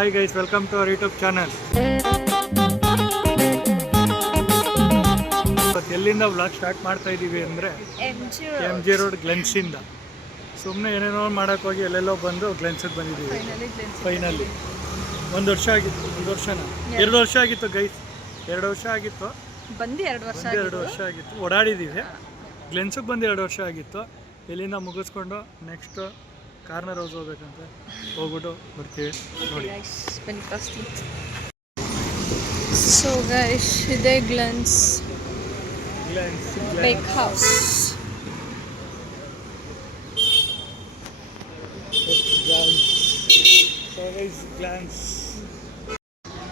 Hi guys, welcome to our YouTube channel. ಎಲ್ಲಿಂದ vlog start ಮಾಡ್ತಾ ಇದ್ದೀವಿ ಅಂದರೆ ಎಮ್ ಜಿ ರೋಡ್ ಗ್ಲೆನ್ಸಿಂದ. ಸುಮ್ಮನೆ ಏನೇನೋ ಮಾಡೋಕ್ಕೆ ಹೋಗಿ ಎಲ್ಲೆಲ್ಲೋ ಬಂದು ಗ್ಲೆನ್ಸಿಗೆ ಬಂದಿದ್ದೀವಿ ಫೈನಲಿ. ಒಂದು ವರ್ಷ ಆಗಿತ್ತು, 2 ವರ್ಷ ಆಗಿತ್ತು ಗೈಸ್, 2 ವರ್ಷ ಆಗಿತ್ತು ಬಂದು 2 ವರ್ಷ ಆಗಿತ್ತು. ಓಡಾಡಿದ್ದೀವಿ. ಗ್ಲೆನ್ಸಿಗೆ ಬಂದು 2 ವರ್ಷ ಆಗಿತ್ತು. ಇಲ್ಲಿಂದ ಮುಗಿಸ್ಕೊಂಡು ನೆಕ್ಸ್ಟ್ ಕಾರ್ನರ್ ಹೌಸ್ ಹೋಗ್ಬೇಕಂತ ಹೋಗ್ಬಿಟ್ಟು ಬರ್ತೀವಿ ನೋಡಿ. ಸೊ ಗೈಸ್, ಇದೇ ಗ್ಲೆನ್ಸ್ ಬೇಕ್ ಹೌಸ್.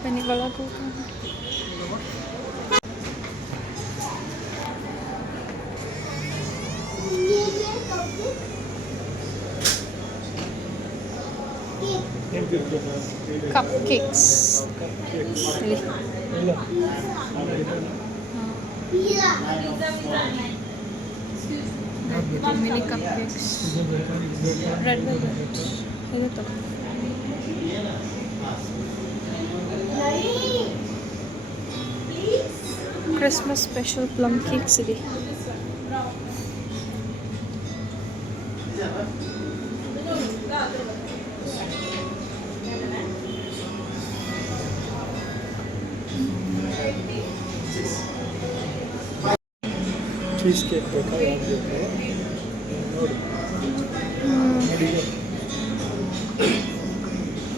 ಬನ್ನಿ ಒಳಗೆ ಹೋಗೋಣ. Cupcakes. Mini cupcakes. Red velvet. ಇದು Christmas special plum cakes ಇದೆ. ಚೀಸ್ ಕೇಕ್ ಬೇಕಾ? ನೋಡಿ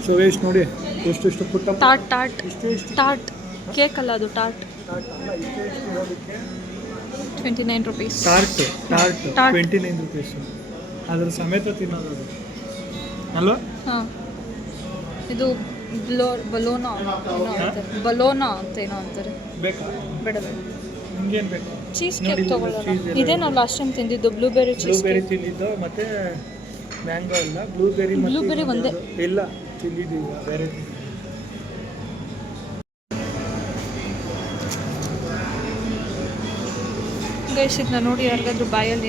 ಸೊ ಗೈಸ್, ನೋಡಿ ಎಷ್ಟು ಪುಟ್ಟ ಟಾರ್ಟ್ ಕೇಕ್ ಅಲ್ಲ, ಅದು ಟಾರ್ಟ್. 29 rupees. Tort 29 rupees. ಅದ್ರ ಸಮೇತ ತಿನ್ನೋದು ಅಲ್ವಾ? ಹಾಂ, ಇದು ಬಲೋನಾ ಅಂತ ಏನೋ ಅಂತಾರೆ. ಬೇಕಾ? ಬೇಡ ನಿಮ್ಗೇನು ಬೇಕು? ಚೀಸ್ ಕೇಕ್ ತಗೊಳ್ಳೋಣ. ಇದೇ ನಾವು ಲಾಸ್ಟ್ ಟೈಮ್ ತಿಂದಿದ್ದು ಬ್ಲೂಬೆರಿ ತಿಂದಿದ್ದು, ಮತ್ತೆ ಮ್ಯಾಂಗೋ ಇಲ್ಲ, ಬ್ಲೂಬೆರಿ ಒಂದೇ ಇಲ್ಲ ತಿಂದಿದ್ದೀವಿ, ಬೇರೆ ಗೈಸ್. ಇದನ್ನ ನೋಡಿ ಯಾರಿಗಾದ್ರೂ ಬಾಯಲ್ಲಿ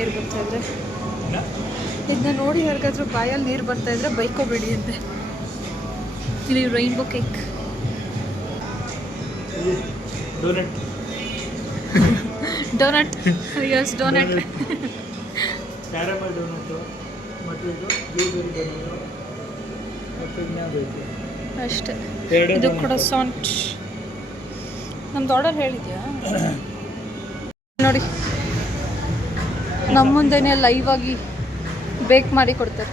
ನೀರು ಬರ್ತಾ ಇದ್ರೆ ಬೈಕೋಬೇಡಿ ಅಂತೆ. ಇಲ್ಲಿ rainbow cake, donut yes donut, caramel donut, ಮತ್ತು ಇದು ಬ್ಲೂಬೆರಿ ಡೋನಟ್, ಮತ್ತು ಇನ್ಯಾವುದು ಅಷ್ಟೇ. ಇದು ಕೂಡ ಸಾಂಟ್. ನಮ್ದು ಆರ್ಡರ್ ಹೇಳಿದ್ಯಾ? ನೋಡಿ, ನಮ್ಮ ಮುಂದೆನೇ ಲೈವ್ ಆಗಿ ಬೇಕ್ ಮಾಡಿ ಕೊಡ್ತಾರೆ.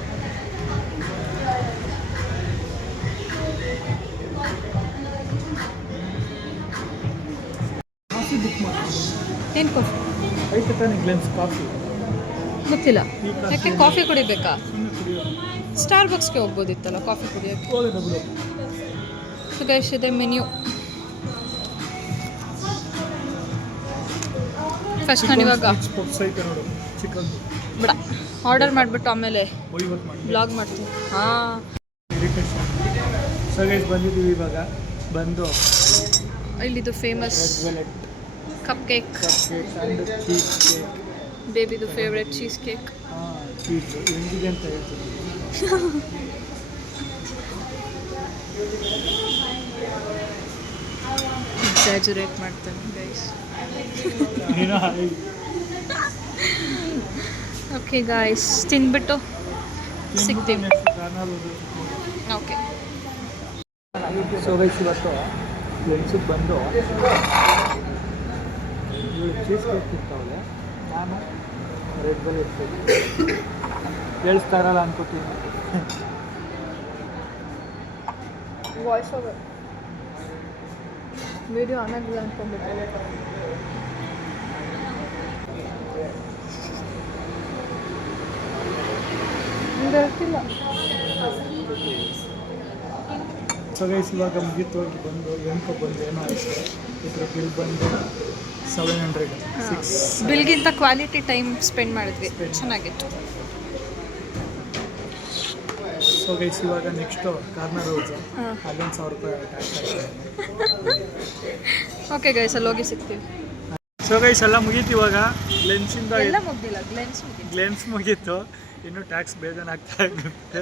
ಕಾಫಿ ಬುಕ್ ಮಾಡಿ. ಏನು ಕಾಫಿ? ಐತೆ ತಾನೇ ಗ್ಲೆನ್ಸ್ ಕಾಫಿ? ಗೊತ್ತಿಲ್ಲ. ಯಾಕೆ ಕಾಫಿ ಕುಡಿಬೇಕಾ? ಸ್ಟಾರ್ ಬಕ್ಸ್ಗೆ ಹೋಗ್ಬೋದಿತ್ತಲ್ಲ ಕಾಫಿ ಕುಡಿಯೋಕ್ಕೆ. ಸೊ ಗೈಸ್, ಇದೆ ಮೆನ್ಯೂ. ಫಸ್ಟ್ ನಾನು ಇವಾಗ ಬೇಡ, ಆರ್ಡರ್ ಮಾಡಿಬಿಟ್ಟು ಆಮೇಲೆ ಬ್ಲಾಗ್ ಮಾಡ್ತೀನಿ. ಹಾಂ, ಸೊ ಗೈಸ್, ಬಂದಿದ್ದೀವಿ ಇವಾಗ. ಬಂದು ಇಲ್ಲಿದು famous cupcake, and cheesecake, ಬೇಬಿದು ಫೇವ್ರೆಟ್ ಚೀಸ್ ಕೇಕ್. ಚೀಸ್ ಹೆಂಗಿದೆ ಅಂತ ಹೇಳ್ತೀನಿ. ಎಕ್ಸಾಜುರೇಟ್ ಮಾಡ್ತಾನೆ ಗೈಸ್. ಓಕೆ ಗಾಯ್ಸ್, ತಿಂದ್ಬಿಟ್ಟು ಸಿಗ್ತೀವಿ. ಓಕೆ. ಸೊ ಗೈಸ್, ಇವತ್ತು ಗ್ಲೆನ್ಸಿಗೆ ಬಂದು ಚೀಸ್ ಕೇಕ್ ತಿಂತಾವಳೆ, ನಾನು ರೆಡ್ ವೆಲ್ವೆಟ್ ಕೇಕ್. ಕೇಳಿಸ್ತಾರಲ್ಲ ಅನ್ಕೋತೀನಿ. ವಾಯ್ಸ್ ಓವರ್ ವಿಡಿಯೋ ಆನಾಗಿಲ್ಲ ಅನ್ಕೊಂಡ್ಬಿಟ್ಟು. ಗೊತ್ತಿಲ್ಲ. ಸೊ ಗೈಸ್, ಇವಾಗ ಮುಗೀತು. ಹೋಗಿ ಬಂದು ಏನೋ ಆಯಿತು. ಇದ್ರ ಬಿಲ್ ಬಂದು 700. ಬಿಲ್ಗಿಂತ ಕ್ವಾಲಿಟಿ ಟೈಮ್ ಸ್ಪೆಂಡ್ ಮಾಡಿದ್ವಿ, ಚೆನ್ನಾಗಿತ್ತು. ಸೊ ಗೈಸ್, ಇವಾಗ ನೆಕ್ಸ್ಟು ಕಾರ್ನರ್ ಹೌಸ್, ಅಲ್ಲೊಂದು 1000 ರೂಪಾಯಿ ಟ್ಯಾಕ್ಸ್ ಆಗ್ತದೆ. ಓಕೆ ಗೈಸ್, ಅಲ್ಲಿ ಹೋಗಿ ಸಿಗ್ತೀವಿ. ಸೊ ಗೈಸ್, ಎಲ್ಲ ಮುಗೀತು ಇವಾಗ. ಗ್ಲೆನ್ಸ್ ಮುಗೀತು. ಇನ್ನು ಟ್ಯಾಕ್ಸ್ ಬೇಜಾನಾಗ್ತಾ ಇರುತ್ತೆ.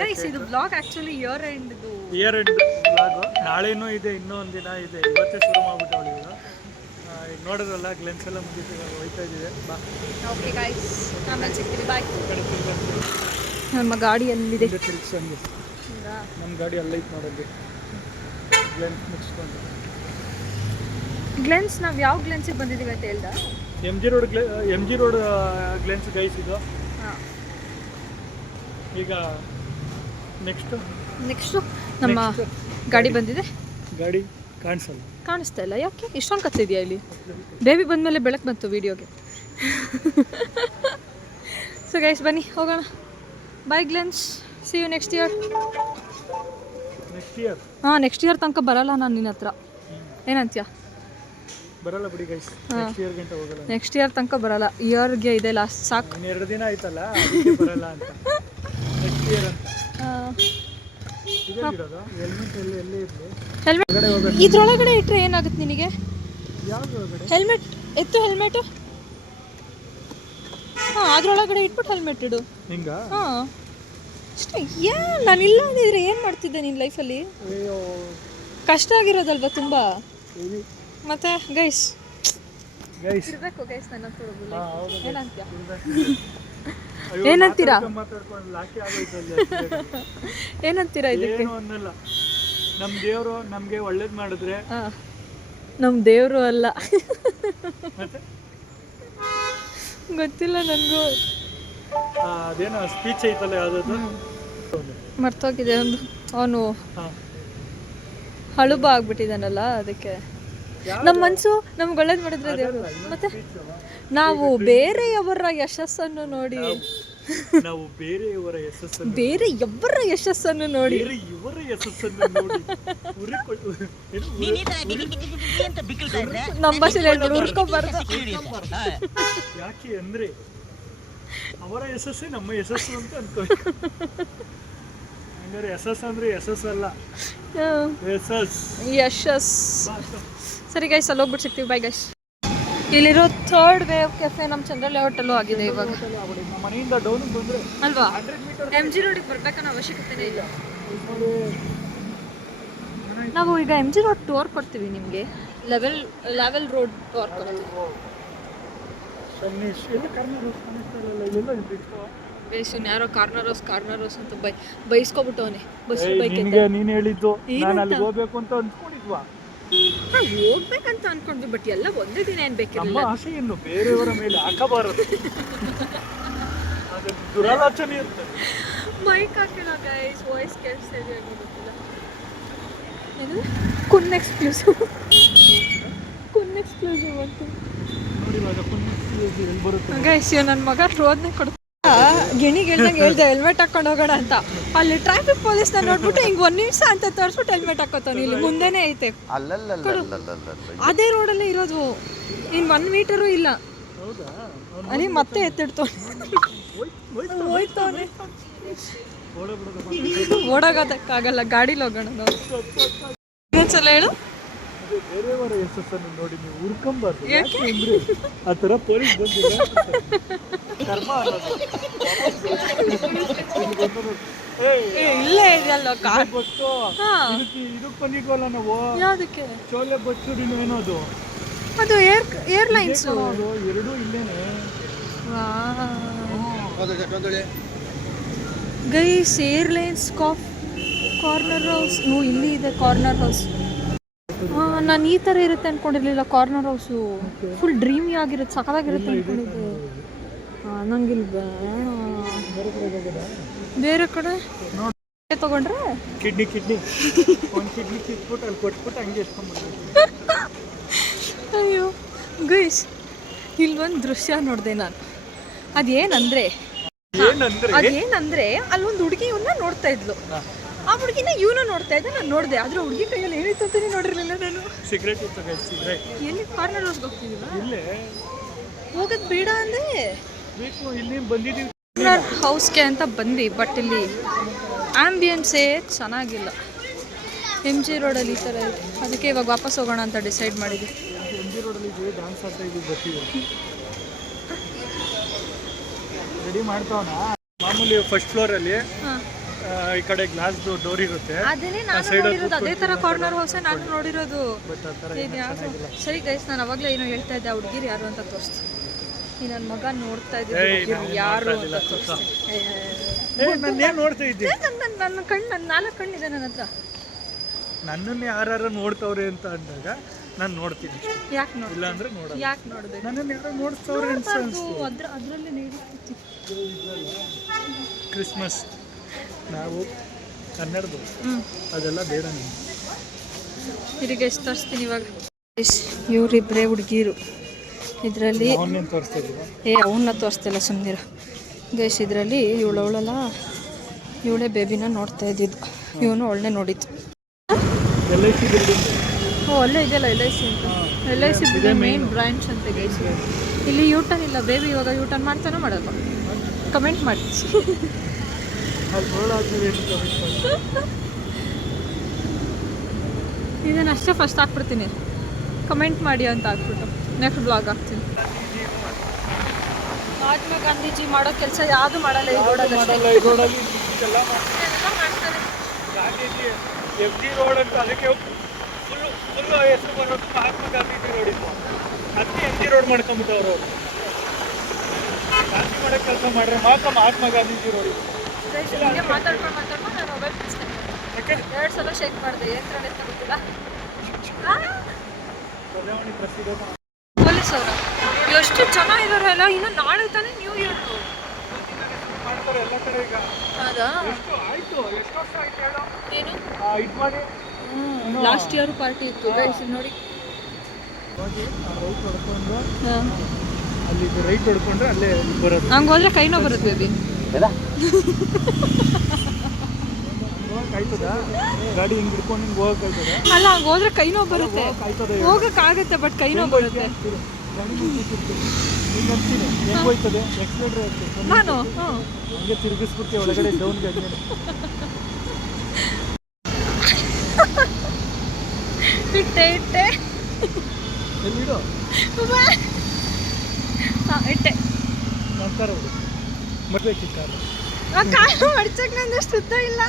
ಗೈಸ್ ಇದು ಬ್ಲಾಗ್ ಆಕ್ಚುಲಿ ಇಯರ್ ಎಂಡ್ ಇದು ಇಯರ್ ಎಂಡ್ ಬ್ಲಾಗು. ನಾಳೆನೂ ಇದೆ, ಇನ್ನೂ ಒಂದು ದಿನ ಇದೆ. ಇವತ್ತೇ ಶುರು ಮಾಡ್ಬಿಟ್ಟವಳು ಈಗ. ಈಗ ನೋಡೋದಲ್ಲ, ಗ್ಲೆನ್ಸ್ ಎಲ್ಲ ಮುಗಿತು, ಇವಾಗ ಹೋಯ್ತಾ ಇದ್ದೀವಿ. ಬಾ ಓಕೆ ಗೈಸ್, ಆಮೇಲೆ ಸಿಗ್ತೀವಿ, ಬಾಯ್. ಕಡೆ ತಿರ್ಗಿ ನಮ್ಮ ಗಾಡಿ ಎಲ್ಲಿದೆ? ತಿರ್ಗಿಸಂಗೆ ನಮ್ಮ ಗಾಡಿ ಅಲ್ಲೈತೆ ನೋಡೋದು. ಗ್ಲೆನ್ಸ್ ಮುಗಿಸ್ಕೊಂಡು ಗ್ಲೆನ್ಸ್ ನಾವು ಯಾವ ಗ್ಲೆನ್ಸಿಗೆ ಬಂದಿದ್ದೀವಿ ಅಂತ ಹೇಳ್ದ? ಎಮ್ ಜಿ ರೋಡ್ ಗ್ಲೆನ್ಸ್ ಗೈಸ್ ಇದು. ಹಾಂ, ಈಗ ನೆಕ್ಸ್ಟು ನಮ್ಮ ಗಾಡಿ ಬಂದಿದೆ. ಗಾಡಿ ಕಾಣಿಸಲ್ಲ, ಕಾಣಿಸ್ತಾ ಇಲ್ಲ. ಯಾಕೆ ಇಷ್ಟೊಂದು ಕತ್ತಿದೆಯಾ ಇಲ್ಲಿ? ಬೇಬಿ ಬಂದಮೇಲೆ ಬೆಳಕು ಬಂತು ವೀಡಿಯೋಗೆ. ಸೊ ಗೈಸ್ ಬನ್ನಿ ಹೋಗೋಣ. ಬೈ ಗ್ಲೆನ್ಸ್, ಸಿ ಯು ನೆಕ್ಸ್ಟ್ ಇಯರ್. ಹಾಂ, ನೆಕ್ಸ್ಟ್ ಇಯರ್ ತನಕ ಬರಲ್ಲ ನಾನು ನಿನ್ನ ಹತ್ರ. ಏನಂತೀಯ? ಬರಲ್ಲ ಬಿಡಿ ಗೈಸ್, ನೆಕ್ಸ್ಟ್ ಇಯರ್ ಗಂಟ ಹೋಗಲ್ಲ. ನೆಕ್ಸ್ಟ್ ಇಯರ್ ತನಕ ಬರಲ್ಲ, ಇಯರ್ಗೆ ಇದೆ ಲಾಸ್ಟ್, ಸಾಕು. ಇನ್ನೆರಡು ದಿನ ಆಯ್ತಲ್ಲ, ಅದಕ್ಕೆ ಬರಲ್ಲ ಅಂತ. ನೆಕ್ಸ್ಟ್ ಇಯರ್ ಅಂತ ಇರೋದು. ಹೆಲ್ಮೆಟ್ ಎಲ್ಲೇ ಇರಲಿ, ಹೆಲ್ಮೆಟ್ ಇದ್ರೊಳಗಡೆ ಇಟ್ಟರೆ ಏನಾಗುತ್ತೆ ನಿನಗೆ? ಯಾವ್ದು ಹೆಲ್ಮೆಟ್ ಎತ್ತು, ಹೆಲ್ಮೆಟು. ಹಾಂ, ಅದ್ರೊಳಗಡೆ ಇಟ್ಬಿಟ್ಟು ಹೆಲ್ಮೆಟ್ ಇಡು. ಹಿಂಗ? ಹಾಂ, ಅಷ್ಟೇ. ನಾನಿಲ್ಲ ಅಂದಿದ್ರೆ ಏನು ಮಾಡ್ತಿದ್ದೆ ನಿನ್ನ ಲೈಫಲ್ಲಿ? ಅಯ್ಯೋ, ಕಷ್ಟ ಆಗಿರೋದಲ್ವ ತುಂಬ. ಮತ್ತೆ ಗೈಸ್ ಇರಬೇಕು ಗೈಸ್, ನನ್ನ ಏನಂತೀಯ? ಏನಂತೀರಾ? ಏನಂತೀರಾ ಇದಕ್ಕೆ? ಅನ್ನಲ್ಲ, ನಮ್ಮ ದೇವರು ನಮಗೆ ಒಳ್ಳೇದು ಮಾಡಿದ್ರೆ. ನಮ್ಮ ದೇವರು ಅಲ್ಲ, ಮತ್ತೆ ಗೊತ್ತಿಲ್ಲ ನನಗೂ. ಅದೇನೋ ಸ್ಪೀಚ್ ಐತಲ್ಲ ಯಾವ್ದು, ಮರ್ತೋಗಿದೆ ಒಂದು. ಅವನು ಹಳುಬ ಆಗ್ಬಿಟ್ಟಿದ್ದಾನಲ್ಲ, ಅದಕ್ಕೆ. ನಮ್ಮ ಮನಸ್ಸು ನಮ್ಗೆ ಒಳ್ಳೇದು ಮಾಡಿದ್ರೆ ದೇವರು. ಮತ್ತೆ ನಾವು ಬೇರೆಯವರ ಯಶಸ್ಸನ್ನು ನೋಡಿ, ನಾವು ಬೇರೆಯವರ ಯಶಸ್ಸನ್ನು ನೋಡಿ ಇವರ ಯಶಸ್ಸನ್ನು ನೋಡಿ ನಮ್ಮ ಭಾಷೆಯಲ್ಲಿ ಹುಡ್ಕೊಬಾರ್ದು. ಯಾಕೆ ಅಂದ್ರೆ ಅವರ ಯಶಸ್ಸೇ ನಮ್ಮ ಯಶಸ್ಸು ಅಂತ ಅನ್ಕೋಬೇಕು. ಹಂಗಾರೆ ಯಶಸ್ಸು ಅಂದ್ರೆ ಯಶಸ್ಸಲ್ಲ, ಯಶಸ್. ಸರಿ ಗೈಸ್, ಅಲ್ಲಿ ಹೋಗ್ಬಿಟ್ಟು ಸಿಗ್ತೀವಿ. Bye guys. ಇಲ್ಲಿರೋ ಥರ್ಡ್ ವೇವ್ ಕೆಫೆ ನಮ್ಮ ಚಂದ್ರಳ್ಳಿ ಹೋಟೆಲು ಆಗಿದೆ ಇವಾಗ. ಮನೆಯಿಂದ ಡೌನ್ ಬಂದ್ರೆ ಅಲ್ವಾ, ಎಮ್ ಜಿ ರೋಡಿಗೆ ಬರ್ಬೇಕನ್ನೋ ಅವಶ್ಯಕತೆನೇ ಇಲ್ಲ. ನಾವು ಈಗ ಎಮ್ ಜಿ ರೋಡ್ ಟೂರ್ ಕೊಡ್ತೀವಿ ನಿಮಗೆ. ಲೆವೆಲ್ ರೋಡ್ ಟೂರ್ ಕೊಡ್ತೀವಿ. ಬೇಸಿನ ಯಾರೋ ಕಾರ್ನರ್ ಹೌಸ್ ಅಂತ ಬೈಸ್ಕೊಬಿಟ್ಟವನೆ. ಬಸ್ ಬೈಕ್ ನೀನು ಹೇಳಿದ್ದು ನಾನು ಅಲ್ಲಿಗೆ ಹೋಗ್ಬೇಕು ಅಂತ ಅನ್ಕೊಂಡಿದ್ವಾ? ಹೋಗ್ಬೇಕಂತ ಅನ್ಕೊಂಡ್ವಿ, ಬಟ್ ಎಲ್ಲ ಒಂದೇ ದಿನ ಏನ್ ಬೇಕಿಲ್ಲ. ನಮ್ಮ ಆಸೆಯನ್ನು ಬೇರೆಯವರ ಮೇಲೆ ಹಾಕಬಾರದು, ಅದು ದುರಾಲೋಚನೆ ಇರ್ತದೆ. ಮೈಕ್ ಹಾಕಿಲ್ಲ ಗೈಸ್, ವಾಯ್ಸ್ ಕೇಳಿಸ್ತಾ ಇದೆ ಗೊತ್ತಿಲ್ಲ. ಏನು ಕುನ್ ಎಕ್ಸ್ಕ್ಲೂಸಿವ್ ಅಂತ ನೋಡಿ, ಇವಾಗ ಎಲ್ಲಿ ಬರುತ್ತೆ ಗೈಸ್. ನನ್ನ ಮಗ ರೋದ್ನೆ ಕೊಡ್ತಾ ಗಿಣಿಗೆ ಹೇಳ್ದೆ ಹೆಲ್ಮೆಟ್ ಹಾಕೊಂಡು ಹೋಗೋಣ ಅಂತ. ಅಲ್ಲಿ ಟ್ರಾಫಿಕ್ ಪೊಲೀಸ್ನ ನೋಡ್ಬಿಟ್ಟು ಹಿಂಗೆ 1 ನಿಮಿಷ ಅಂತ ತೋರಿಸ್ಬಿಟ್ಟು ಹೆಲ್ಮೆಟ್ ಹಾಕೋತಾನೆ. ಇಲ್ಲಿ ಮುಂದೆನೇ ಐತೆ, ಅದೇ ರೋಡಲ್ಲೇ ಇರೋದು. ಇನ್ನು 1 ಮೀಟರು ಇಲ್ಲ. ಅಲ್ಲಿ ಮತ್ತೆ ಎತ್ತಿಡ್ತವನೆ, ಹೋಯ್ತವನೆ. ಓಡೋಗೋದಕ್ಕಾಗಲ್ಲ, ಗಾಡೀಲಿ ಹೋಗೋಣ ನಾವು. ಇನ್ನೊಂದ್ಸಲ ಹೇಳು. ಬೇರೆಯವರ ಯಶಸ್ಸನ್ನು ನೋಡಿ ನೀವು ಹುರ್ಕೊಂಬಾರ್ದು. ಯಾಕೆ ಅಂದ್ರೆ ಆ ಥರ ಪೊಲೀಸ್ ಬಂದಿಲ್ಲ, ಕರ್ಮ ಅನ್ನೋದು. ಇಲ್ಲೇ ಇದೆಯಲ್ಲ ಕಾರ್ ಬಸ್ಸು, ಇದಕ್ಕೆ ಬಂದಿದ್ವಲ್ಲ ನಾವು. ಯಾವುದಕ್ಕೆ? ಚೋಲೆ ಬಸ್ಸು ಏನೋದು, ಅದು ಏರ್ಲೈನ್ಸು. ಎರಡೂ ಇಲ್ಲೇನೆ ಗೈಸ್. ಏರ್ಲೈನ್ಸ್ ಕಾರ್ನರ್ ಹೌಸ್ ಇಲ್ಲಿ ಇದೆ. ಕಾರ್ನರ್ ಹೌಸ್ ನಾನು ಈ ಥರ ಇರುತ್ತೆ ಅಂದ್ಕೊಂಡಿರ್ಲಿಲ್ಲ. ಕಾರ್ನರ್ ಹೌಸು ಫುಲ್ ಡ್ರೀಮಿ ಆಗಿರುತ್ತೆ, ಸಖತ್ತಾಗಿರುತ್ತೆ ಅಂದ್ಕೊಂಡಿದ್ದೆ. ನಂಗೆ ಇಲ್ಲಿ ಬೇರೆ ಕಡೆ ತಗೊಂಡ್ರೆ ಕಿಡ್ನಿ ಒಂದು ಕಿಡ್ನಿ ಕಿತ್ಬಿಟ್ಟು ಅಲ್ಲಿ ಕೊಟ್ಬಿಟ್ಟು ಹಂಗೆ ಎತ್ಕೊಂಡ್ಬಿಡ್ಬೇಕು. ಅಯ್ಯೋ ಗೈಸ್, ಇಲ್ಲಿ ಒಂದು ದೃಶ್ಯ ನೋಡಿದೆ ನಾನು. ಅದೇನಂದ್ರೆ ಅಲ್ಲೊಂದು ಹುಡುಗಿಯನ್ನ ನೋಡ್ತಾ ಇದ್ಲು. ಆ ಹುಡುಗಿನ ಇವನು ನೋಡ್ತಾ ಇದ್ದೆ, ನಾನು ನೋಡಿದೆ. ಆದ್ರೆ ಹುಡುಗಿ ಕೈಯಲ್ಲಿ ಏನಿತ್ತು ಅಂತಾನೆ ನೋಡಿರ್ಲಿಲ್ಲ ನಾನು. ಸಿಗರೇಟ್ ಇತ್ತು ಗೈಸ್, ಸಿಗರೇಟ್. ಎಲ್ಲಿ? ಕಾರ್ನರ್ ಹೌಸ್ಗೆ ಹೋಗ್ತಿದ್ದೀವಾ? ಇಲ್ಲೇ ಹೋಗೋದು ಬೇಡ ಅಂದ್ರೆ ಬೇಕು. ಇಲ್ಲಿ ಬಂದಿದ್ದೀವಿ ಕಾರ್ನರ್ ಹೌಸ್ಗೆ ಅಂತ ಬಂದ್ವಿ, ಬಟ್ ಇಲ್ಲಿ ಆಂಬಿಯನ್ಸೇ ಚೆನ್ನಾಗಿಲ್ಲ. ಎಮ್ ಜಿ ರೋಡಲ್ಲಿ ಈ ಥರ ಇದೆ, ಅದಕ್ಕೆ ಇವಾಗ ವಾಪಸ್ ಹೋಗೋಣ ಅಂತ ಡಿಸೈಡ್ ಮಾಡಿದ್ವಿ. ಎಮ್ ಜಿ ರೋಡಲ್ಲಿ ಡಾನ್ಸ್ ಆಡ್ತಾ ಇದ್ದೀವಿ, ಬರ್ತೀವಿ. ರೆಡಿ ಮಾಡ್ತಾವನ ಮಾಮೂಲಿ ಫಸ್ಟ್ ಫ್ಲೋರಲ್ಲಿ ಈ ಕಡೆ ಗ್ಲಾಸ್ ಡೋರ್ ಇರುತ್ತೆ. ಅದೇನೇ ನಾನು ನೋಡಿರೋದು, ಅದೇ ತರ ಕಾರ್ನರ್ ಹೌಸೇ ನಾನು ನೋಡಿರೋದು. ಸರಿ ಗೈಸ್, ನಾನು ಅವಾಗಲೇ ಏನೋ ಹೇಳ್ತಾ ಇದ್ದೆ, ಹುಡುಗಿರು ಯಾರು ಅಂತ ತೋರಿಸ್ತೀನಿ. ಈ ನನ್ನ ಮಗ ನೋಡ್ತಾ ಇದ್ದೀನಿ ಯಾರು ಅಂತ ತೋರಿಸ್ತೀನಿ. ನನ್ನ ಕಣ್ಣು, ನನ್ನ 4 ಕಣ್ಣಿದೆ ನನ್ನ ಹತ್ರ. ನನ್ನನ್ನು ಯಾರು ನೋಡ್ತವ್ರೆ ಅಂತ ಅಂದಾಗ ನಾನು ನೋಡ್ತೀನಿ. ಯಾಕೆ ನೋಡಿ? ಇಲ್ಲ ಅಂದ್ರೆ ನೋಡಲ್ಲ. ಯಾಕೆ ನೋಡಿದೆ? ನನ್ನನ್ನು ಯಾರೋ ನೋಡ್ತವ್ರೆ ಅನ್ಸುತ್ತೆ. ಅದರಲ್ಲಿ ನೀಡಿರ್ತಿ ಕ್ರಿಸ್ಮಸ್ ನಾವು ಕನ್ನಡದು ಅದೆಲ್ಲ ಬೇಡ. ಇದಕ್ಕೆ ಎಷ್ಟು ತೋರಿಸ್ತೀನಿ ಇವಾಗ. ಇವರಿಬ್ಬರೇ ಹುಡುಗಿರು ಇದರಲ್ಲಿ. ಅವನ್ನ ತೋರಿಸ್ತಿಲ್ಲ, ಸುಮ್ಮನಿರ ಗೈಸ್. ಇದರಲ್ಲಿ ಇವಳಲ್ಲ, ಇವಳೇ ಬೇಬಿನ ನೋಡ್ತಾ ಇದ್ದಿದ್ದು. ಇವನು ಒಳ್ಳೆ ನೋಡಿದ್ದು. ಅಲ್ಲೇ ಇದೆಯಲ್ಲ LIC ಅಂತ. LIC ಮೇನ್ ಬ್ರಾಂಚ್ ಅಂತ ಗೈಸ್. ಇಲ್ಲಿ ಯೂಟರ್ನ್ ಇಲ್ಲ. ಬೇಬಿ ಇವಾಗ ಯೂಟರ್ನ್ ಮಾಡ್ತಾನೋ ಮಾಡಲ್ಲ? ಕಮೆಂಟ್ ಮಾಡಿ. ಇದನ್ನ ಅಷ್ಟೇ ಫಸ್ಟ್ ಹಾಕ್ಬಿಡ್ತೀನಿ, ಕಮೆಂಟ್ ಮಾಡಿ ಅಂತ ಹಾಕ್ಬಿಟ್ಟು ನೆಕ್ಸ್ಟ್ ಬ್ಲಾಗ್ ಹಾಕ್ತೀನಿ. ಮಹಾತ್ಮ ಗಾಂಧೀಜಿ ಮಾಡೋ ಕೆಲಸ ಯಾವುದು ಮಾಡಲ್ಲ ಈ ರೋಡಲ್ಲಿ. ಗಾಂಧೀಜಿ FG ರೋಡ್ ಅಂತ ಅದಕ್ಕೆ ಫುಲ್ ಹೆಸರು ಬರೋದು ಮಹಾತ್ಮ ಗಾಂಧೀಜಿ ರೋಡ್ ಇತ್ತು. ಅದಕ್ಕೆ FG ರೋಡ್ ಮಾಡ್ಕೊಂಬಿಟ್ಟವ್ರು. ಗಾಂಧಿ ಮಾಡೋ ಕೆಲಸ ಮಾಡ್ರೆ ಮಾತ್ರ ಮಹಾತ್ಮ ಗಾಂಧೀಜಿ ರೋಡ್ ಇತ್ತು. ಮಾತಾಡ್ಕೊಂಡು ನಾನು ಮೊಬೈಲ್ ಬಿಡಿಸ್ತೇನೆ. 2 ಸಲ ಶೇಕ್ ಮಾಡಿದೆ, ಏನು ಅಂತ ಗೊತ್ತಿಲ್ಲ. ಪೊಲೀಸ್ ಅವರು ಎಷ್ಟು ಜನ ಇದ್ದಾರೆ ಅಲ್ಲ. ಇನ್ನು ನಾಳೆ ತಾನೇ ನ್ಯೂ ಇಯರ್ ಮಾಡ್ತಾರೆ ಎಲ್ಲ ಕಡೆ ಈಗ. ಹೌದಾ? ಎಷ್ಟು ಆಯ್ತು? ಎಷ್ಟು ವರ್ಷ ಆಯ್ತು ಹೇಳೋ? ಏನು ಇದು ಮಾಡಿ ಲಾಸ್ಟ್ ಇಯರ್ ಪಾರ್ಟಿ ಇತ್ತು ಗೈಸ್. ನೋಡಿ ರೈಟ್ ಹೊಡ್ಕೊಂಡು ಅಲ್ಲಿ ರೈಟ್ ಹೊಡ್ಕೊಂಡ್ರೆ ಅಲ್ಲೇ ಬರೋದು. ಹಂಗೆ ಹೋದ್ರೆ ಕೈನೋ ಬರುತ್ತೆ ಬೇಬಿ. ಆಯ್ತದ ಗಾಡಿ ಹಿಂಗೆ ಹಿಡ್ಕೊಂಡು ಹಿಂಗೆ ಹೋಗಕ್ಕಾಯ್ತದ? ಅಲ್ಲ, ಹಂಗೆ ಹೋದ್ರೆ ಕೈನೋ ಬರುತ್ತೆ. ಹೋಗಕ್ಕಾಗತ್ತೆ ಬಟ್ ಕೈನೋ ಬರುತ್ತೆ. ಹಿಂಗೆ ಅಂತೀನಿ ಹೆಂಗೆ ಹೋಯ್ತದೆ? ಎಕ್ಸ್ಲೇಟ್ರ್ ಆಗ್ತದೆ. ನಾನು ಹಂಗೆ ತಿರುಗಿಸ್ಬಿಡ್ತೀವಿ ಒಳಗಡೆ ಡೌನ್ಗೆ. ಇಟ್ಟೆ ಎಲ್ಲಿಡು ಇಟ್ಟೆ ನಂತರ ಮರ್ಬೇಕಿ ಕಾರು. ಆ ಕಾಲು ಮಡ್ಚಕ್ಕೆ ನಂದಷ್ಟು ಉದ್ದ ಇಲ್ಲ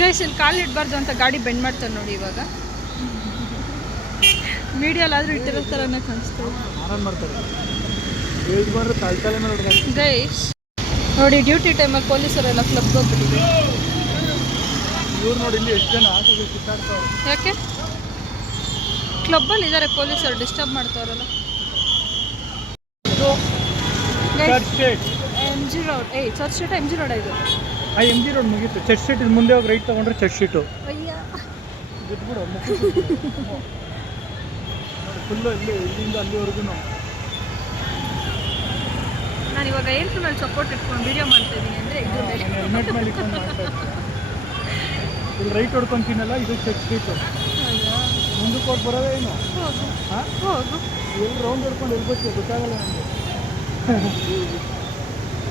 ಗೈಸ್. ಇಲ್ಲಿ ಕಾಲು ಇಡಬಾರ್ದು ಅಂತ ಗಾಡಿ ಬೆಂಡ್ ಮಾಡ್ತಾರೆ ನೋಡಿ. ಇವಾಗ ಮೀಡಿಯಲ್ಲಾದರೂ ಇಟ್ಟಿರೋ ಥರನೇ ಕಾಣಿಸ್ತಾರೆ. ಆರಾಮ್ ಮಾಡ್ತಾರೆ. ಹೇಳ್ಬಾರ್ದು ತಲೆ ಮೇಲೆ ಹೊಡ್ಕೊಂಡು ಗೈಸ್ ನೋಡಿ. ಡ್ಯೂಟಿ ಟೈಮಲ್ಲಿ ಪೊಲೀಸರೆಲ್ಲ ಕ್ಲಬ್ಗೆ ಹೋಗ್ಬಿಟ್ಟಿದೆ. ಇವ್ರು ನೋಡಿ ಇಲ್ಲಿ ಎಷ್ಟು ಜನ ಆಟೋಗಳು ಕಿತ್ತಾಡ್ತಾವೆ. ಯಾಕೆ? ಕ್ಲಬ್ಬಲ್ಲಿ ಇದ್ದಾರೆ ಪೊಲೀಸರು, ಡಿಸ್ಟರ್ಬ್ ಮಾಡ್ತಾರಲ್ಲ. MG road. Church street MG road ಇದು. MG ರೋಡ್ ಮುಗೀತು. ಚರ್ಚ್ ಸ್ಟ್ರೀಟ್ ಮುಂದೆ ಹೋಗಿ ರೈಟ್ ತೊಗೊಂಡ್ರೆ ಚರ್ಚ್ ಸ್ಟ್ರೀಟು. ಬಿಟ್ಬಿಡು ಫುಲ್ಲು ಇಲ್ಲಿ ಇಲ್ಲಿಂದ ಅಲ್ಲಿವರೆಗೂ. ನಾನು ಇವಾಗ ಏನ್ಸ್ ಮೇಲೆ ಸಪೋರ್ಟ್ ಇಟ್ಕೊಂಡು ವೀಡಿಯೋ ಮಾಡ್ತಾ ಇದ್ದೀನಿ ಅಂದರೆ ಹೆಲ್ಮೆಟ್ ಮೇಲೆ ಇಟ್ಕೊಂಡು ಮಾಡ್ತಾ ಇದ್ದೀನಿ. ಇಲ್ಲಿ ರೈಟ್ ಹೊಡ್ಕೊಂತೀನಲ್ಲ, ಇದು ಚರ್ಚ್ ಸ್ಟ್ರೀಟು. ಮುಂದಕ್ಕೆ ಹೋಗಿ ಬರೋದೇ ಏನು? ಹಾಂ, ಹೋಗು. ಎಲ್ಲಿ ರೌಂಡ್ ಹೊಡ್ಕೊಂಡು ಎಲ್ಬೇಕು ಗೊತ್ತಾಗಲ್ಲ ನನಗೆ.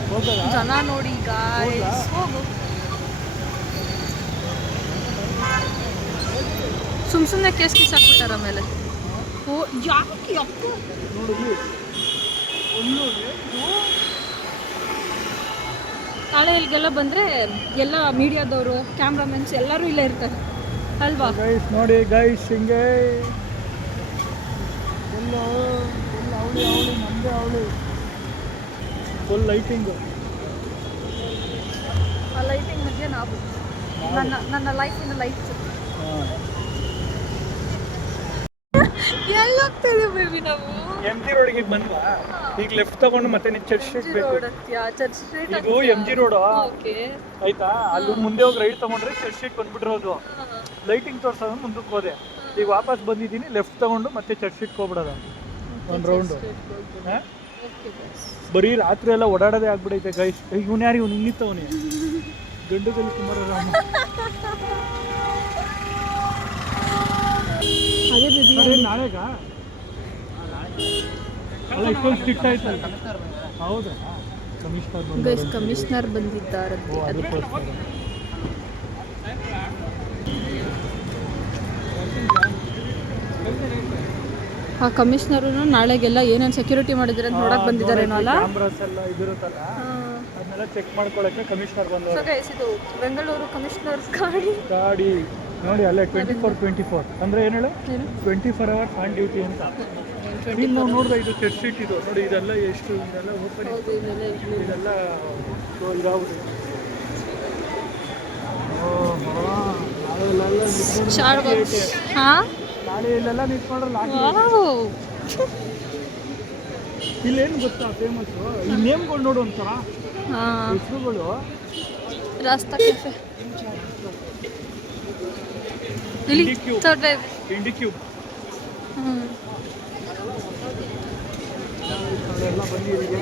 ಹೋಗೋದಾ? ಜನ ನೋಡಿ ಗಾಯ್ಸ್. ಹೋಗು. ಸುಮ್ಮನೆ ಕೇಸ್ ಹಾಕ್ಬಿಟ್ಟಾರ ಆಮೇಲೆ. ಓ ಯಾಕೆ ಅಪ್ಪ ನೋಡಿ ನಾಳೆ ಇಲ್ಲಿಗೆಲ್ಲ ಬಂದರೆ ಎಲ್ಲ ಮೀಡಿಯಾದವರು, ಕ್ಯಾಮ್ರಾಮನ್ಸ್ ಎಲ್ಲರೂ ಇಲ್ಲೇ ಇರ್ತಾರೆ ಅಲ್ವಾ ಗೈಸ್? ನೋಡಿ ಗೈಸ್, ಹಿಂಗೆ ಎಲ್ಲ ಅವಳಿ ನಮ್ಮದೇ ಅವಳಿ. Full lighting. ಆ ಲೈಟಿಂಗ್ ಮಧ್ಯೆ ನಾವು ನನ್ನ ಲೈಫಿನ ಲೈಫ್. ಎಲ್ಲಿ ಹೋಗ್ತೇವೆ ಬೇಬಿ ನಾವು? MG ರೋಡ್ಗೆ ಬಂದ್ವಾ? ಈಗ ಲೆಫ್ಟ್ ತಗೊಂಡು ಮತ್ತೆ ನೀವು ಚರ್ಚ್ ಸ್ಟ್ರೀಟ್ ಬೇಕು. ಚರ್ಚ್ ಸ್ಟ್ರೀಟ್ ಇದು MG ರೋಡ್ ಓಕೆ ಆಯ್ತಾ? ಅಲ್ಲಿ ಮುಂದೆ ಹೋಗಿ ರೈಟ್ ತಗೊಂಡ್ರೆ ಚರ್ಚ್ ಸ್ಟ್ರೀಟ್ ಬಂದ್ಬಿಟ್ಟಿರೋದು. ಲೈಟಿಂಗ್ ತೋರ್ಸೋದು ಮುಂದಕ್ಕೆ ಹೋದೆ. ಈಗ ವಾಪಸ್ ಬಂದಿದ್ದೀನಿ, ಲೆಫ್ಟ್ ತಗೊಂಡು ಮತ್ತೆ ಚರ್ಚ್ ಸ್ಟ್ರೀಟ್ ಹೋಗ್ಬಿಡೋದು ಒಂದು ರೌಂಡು. ಬರೀ ರಾತ್ರಿ ಎಲ್ಲ ಓಡಾಡೋದೇ ಆಗ್ಬಿಡೈತೆ ಗೈಸ್. ಇವನು ಯಾರು? ಇವನು ಹಿಂಗಿತ್ತವನೇ ಗಂಡುಗಲ್ಲಿ ಕುಮಾರರಾಮ. ಅದೇ ನಾಳೆಗ ಅಲ್ಲ ಇಷ್ಟೊಂದು ಸ್ಟ್ರಿಕ್ಟ್ ಆಯ್ತಲ್ಲ. ಹೌದಾ? ಕಮಿಷನರ್ ಬಂದಿದ್ದಾರಂತೆ. ಅದಕ್ಕೋಸ್ಕರ ಆ ಕಮಿಷನರು ನಾಳೆಗೆಲ್ಲ ಏನೇನು ಸೆಕ್ಯೂರಿಟಿ ಮಾಡಿದ್ರೆ ಅಂತ ನೋಡಕ್ ಬಂದಿದ್ದಾರೇನೋ ಅಲ್ಲ. ಕ್ಯಾಮ್ರಾಸ್ ಎಲ್ಲ ಇದಿರುತ್ತಲ್ಲ, ಅದನ್ನೆಲ್ಲ ಚೆಕ್ ಮಾಡ್ಕೊಳ್ಳೋಕ್ಕೆ ಕಮಿಷನರ್ ಸೊ ಬಂದವರು. ಗೈಸ್ ಇದು ಬೆಂಗಳೂರು ಕಮಿಷನರ್ಸ್ ಗಾಡಿ ನೋಡಿ ಅಲ್ಲೇ 24/24 ಅಂದರೆ ಏನು ಹೇಳು 24 hours ಆನ್ ಡ್ಯೂಟಿ ಅಂತ. ಇಲ್ಲಿ ನಾವು ನೋಡಿದ್ರೆ ಇದು ಚೆಕ್ ಶೀಟ್ ಇದು ನೋಡಿ, ಇದೆಲ್ಲ ಎಷ್ಟು ಇದೆಲ್ಲ ಓಪನ್ ಇದೆಲ್ಲ ಇದಾವುದು. ನಾಳೆ ಇಲ್ಲೆಲ್ಲ ನಿಂತ್ಕೊಂಡ್ರೆ ಇಲ್ಲೇನು ಗೊತ್ತಾ ಫೇಮಸ್ಸು ಈ ನೇಮ್ಗಳು ನೋಡು ಒಂಥರ ಹೆಸರುಗಳು. ರಾಸ್ತಾ ಕೆಫೆ ಇಲ್ಲಿ ಇಂಡಿ ಕ್ಯೂಬ್ ಎಲ್ಲ ಬಂದಿದೆ.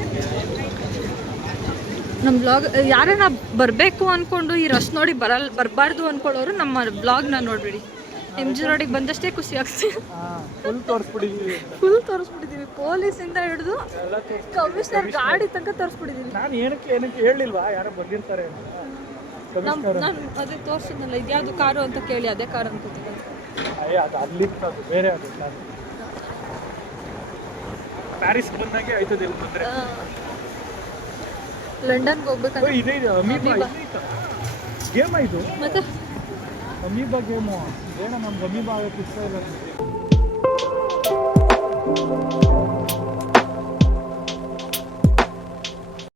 ನಮ್ಮ ಬ್ಲಾಗ್ ಯಾರನ್ನ ಬರಬೇಕು ಅಂದ್ಕೊಂಡು ಈ ರಶ್ ನೋಡಿ ಬರಬಾರ್ದು ಅಂದ್ಕೊಳ್ಳೋರು ನಮ್ಮ ಬ್ಲಾಗ್ನ ನೋಡ್ಬಿಡಿ. ಎಮ್ ಜಿ ರೋಡಿಗೆ ಬಂದಷ್ಟೇ ಖುಷಿ ಆಗ್ತದೆ. ಫುಲ್ ತೋರಿಸ್ಬಿಟ್ಟಿದ್ದೀವಿ, ಪೊಲೀಸಿಂದ ಹಿಡಿದು ಕಮಿಷನರ್ ಗಾಡಿ ತನಕ ತೋರಿಸ್ಬಿಟ್ಟಿದ್ದೀವಿ. ನಾನು ಏನಕ್ಕೆ ಹೇಳಿಲ್ವಾ ಯಾರೋ ಬಂದಿರ್ತಾರೆ ನಾನು ಅದೇ ತೋರಿಸಿದ್ನಲ್ಲ, ಇದ್ಯಾವುದು ಕಾರು ಅಂತ ಕೇಳಿ ಅದೇ ಕಾರು ಅನ್ಕೋತೀನಿ. ಅದು ಅಲ್ಲಿತ್ತು, ಅದು ಬೇರೆ ಅದು ಪ್ಯಾರಿಸ್ ಬಂದಾಗೆ ಆಯ್ತದೆ ಇಲ್ಲಿ ಬಂದರೆ. ಲಂಡನ್ಗೆ ಹೋಗ್ಬೇಕಂದ್ರೆ ಇದೆ ಅಮೀಬಾ ಗೇಮ್ ಇದು, ಮತ್ತೆ ಅಮೀಬಾ ಗೇಮು ಬೇಡ, ನಮ್ಗೆ ಅಮೀಬಾ ಆಗಕ್ಕೆ ಇಷ್ಟ ಇಲ್ಲ.